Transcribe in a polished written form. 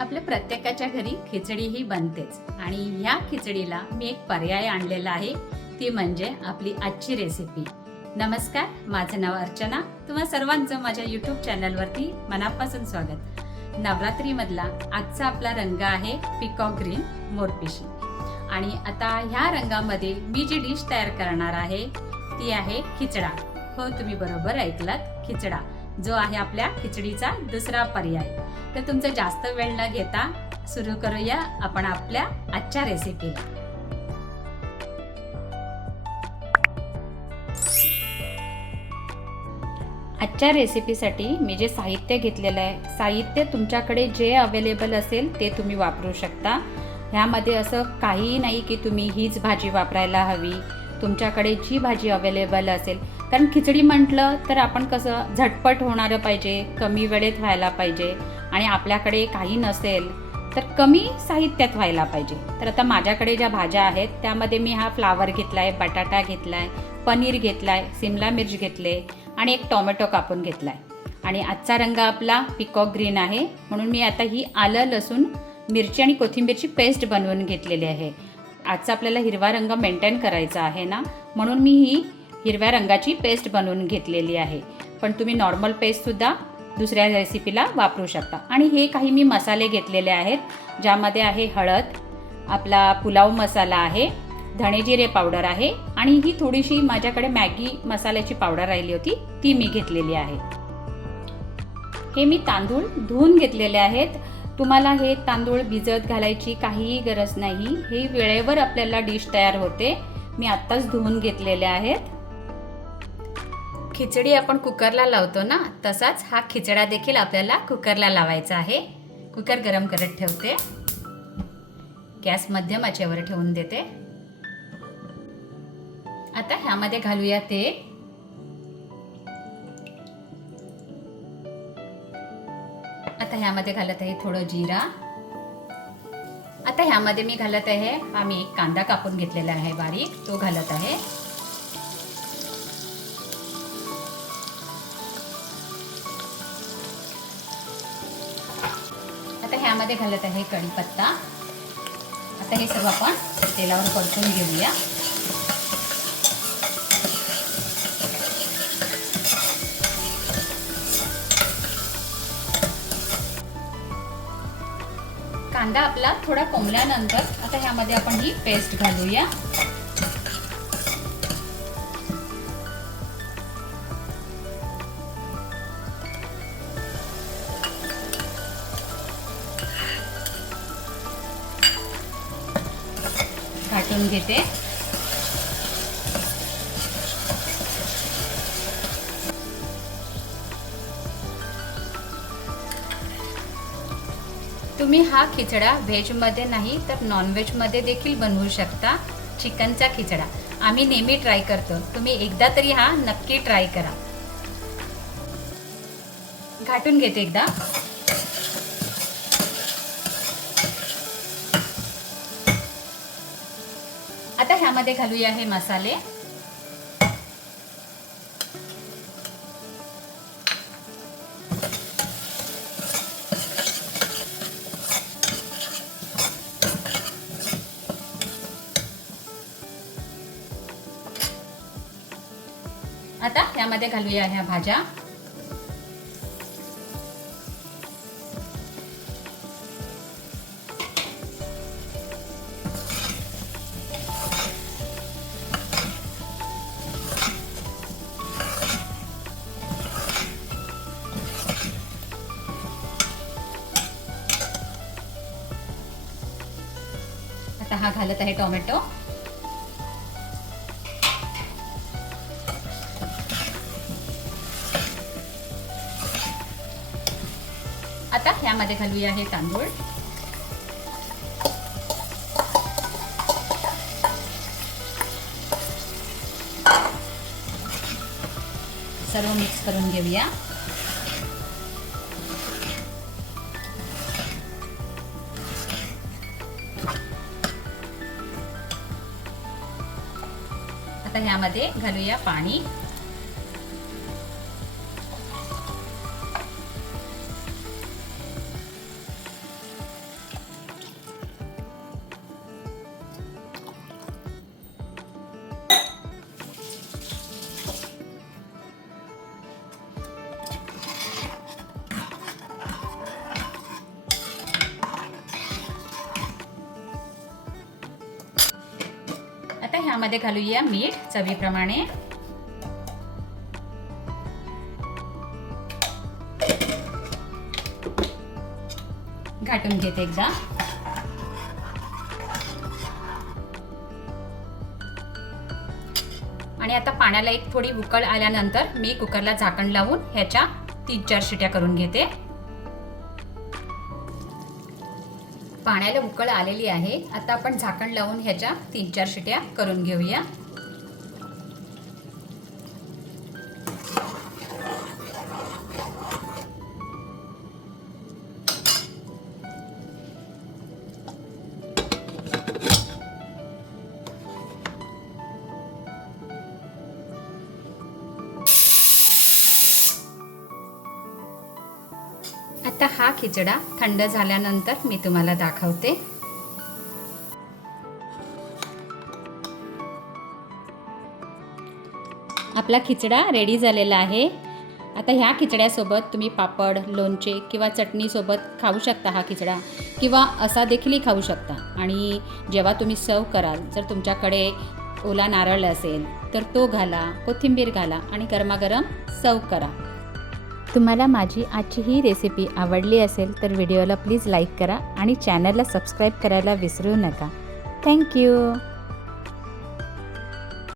आपल्या प्रत्येकाच्या घरी खिचडी ही बनतेच आणि ह्या खिचडीला मी एक पर्याय आणलेला आहे, ती म्हणजे आपली आजची रेसिपी. नमस्कार, माझं नाव अर्चना. तुम्हा सर्वांचं माझ्या यूट्यूब चॅनलवरती मनापासून स्वागत. नवरात्रीमधला आजचा आपला रंग आहे पिकॉक ग्रीन, मोरपिशी. आणि आता ह्या रंगामध्ये मी जी डिश तयार करणार आहे ती आहे खिचडा. हो, तुम्ही बरोबर ऐकलात, खिचडा, जो आहे आपल्या खिचडीचा दुसरा पर्याय. तर तुमचं जास्त वेळ न घेता सुरू करूया आपण आपल्या आजच्या रेसिपीला. आजच्या रेसिपीसाठी मी जे साहित्य घेतलेलं आहे, साहित्य तुमच्याकडे जे अवेलेबल असेल ते तुम्ही वापरू शकता. ह्यामध्ये असं काहीही नाही की तुम्ही हीच भाजी वापरायला हवी. तुमच्याकडे जी भाजी अवेलेबल असेल, कारण खिचडी म्हटलं तर आपण कसं झटपट होणारं पाहिजे, कमी वेळेत व्हायला पाहिजे आणि आपल्याकडे काही नसेल तर कमी साहित्यात व्हायला पाहिजे. तर आता माझ्याकडे ज्या भाज्या आहेत त्यामध्ये मी हा फ्लावर घेतला आहे, बटाटा घेतला आहे, पनीर घेतला आहे, सिमला मिर्च घेतले आणि एक टोमॅटो कापून घेतला आहे. आणि आजचा रंग आपला पिकॉक ग्रीन आहे, म्हणून मी आता ही आलं, लसूण, मिरची आणि कोथिंबीरची पेस्ट बनवून घेतलेली आहे. आजचा आपल्याला हिरवा रंग मेंटेन करायचा आहे ना, म्हणून मी ही हिरव्या रंगाची पेस्ट बनवून घेतलेली आहे. पण तुम्ही नॉर्मल पेस्टसुद्धा दुसऱ्या रेसिपीला वापरू शकता. आणि हे काही मी मसाले घेतलेले आहेत, ज्यामध्ये आहे हळद, आपला पुलाव मसाला आहे, धणे जिरे पावडर आहे आणि ही थोडीशी माझ्याकडे मॅगी मसाल्याची पावडर राहिली होती ती मी घेतलेली आहे. हे मी तांदूळ धुवून घेतलेले आहेत. तुम्हाला हे तांदूळ भिजत घालायची काहीही गरज नाही, हे वेळेवर आपल्याला डिश तयार होते. मी आत्ताच धुवून घेतलेले आहेत. खिचडी आपण कुकरला लावतो ना, तसाच हा खिचडा देखील आपल्याला कुकरला लावायचा आहे. कुकर गरम करत ठेवते, गॅस मध्यम आचेवर ठेवून देते. आता ह्यामध्ये घालूया तेल. आता ह्यामध्ये घालत आहे थोडं जिरा. आता ह्यामध्ये मी घालत आहे, आम्ही एक कांदा कापून घेतलेला आहे बारीक, तो घालत आहे. आता ह्यामध्ये घालत आहे कढीपत्ता. आता हे सर्व आपण तेलावर परतून घेऊया. कांदा आपला थोडा कोंबल्यानंतर आता ह्यामध्ये आपण ही पेस्ट घालूया. घाटून घेते. तुम्ही हा खिचडा व्हेजमध्ये नाही तर नॉनव्हेजमध्ये देखील बनवू शकता. चिकनचा खिचडा आम्ही नेहमी ट्राय करतो, तुम्ही एकदा तरी हा नक्की ट्राय करा. घाटून घेते एकदा. आता ह्यामध्ये घालूया हे मसाले. आता ह्यामध्ये घालूया ह्या भाज्या. आता हा घालत आहे टोमॅटो. आता ह्यामध्ये घालूया हे तांदूळ. सर्व मिक्स करून घेऊया. आता ह्यामध्ये घालूया पाणी. ह्यामध्ये घालूया मीठ चवीप्रमाणे. घाटून घेते एकदा. आणि आता पाण्याला एक थोडी उकळ आल्यानंतर मी कुकरला झाकण लावून ह्याच्या 3-4 शिट्या करून घेते. पाण्याला उकळ आलेली आहे. आता आपण झाकण लावून ह्याच्या 3-4 शिट्या करून घेऊया. आता हा खिचडा थंड झाल्यानंतर मी तुम्हाला दाखवते. आपला खिचडा रेडी झालेला आहे. आता ह्या खिचड्यासोबत तुम्ही पापड, लोणचे किंवा चटणीसोबत खाऊ शकता हा खिचडा, किंवा असा देखील खाऊ शकता. आणि जेव्हा तुम्ही सर्व कराल, जर तुमच्याकडे ओला नारळ असेल तर तो घाला, कोथिंबीर घाला आणि गरमागरम सर्व करा. तुम्हाला माझी आजची ही रेसिपी आवडली असेल तर व्हिडिओला प्लीज लाईक करा आणि चॅनलला सबस्क्राईब करायला विसरू नका. थँक्यू.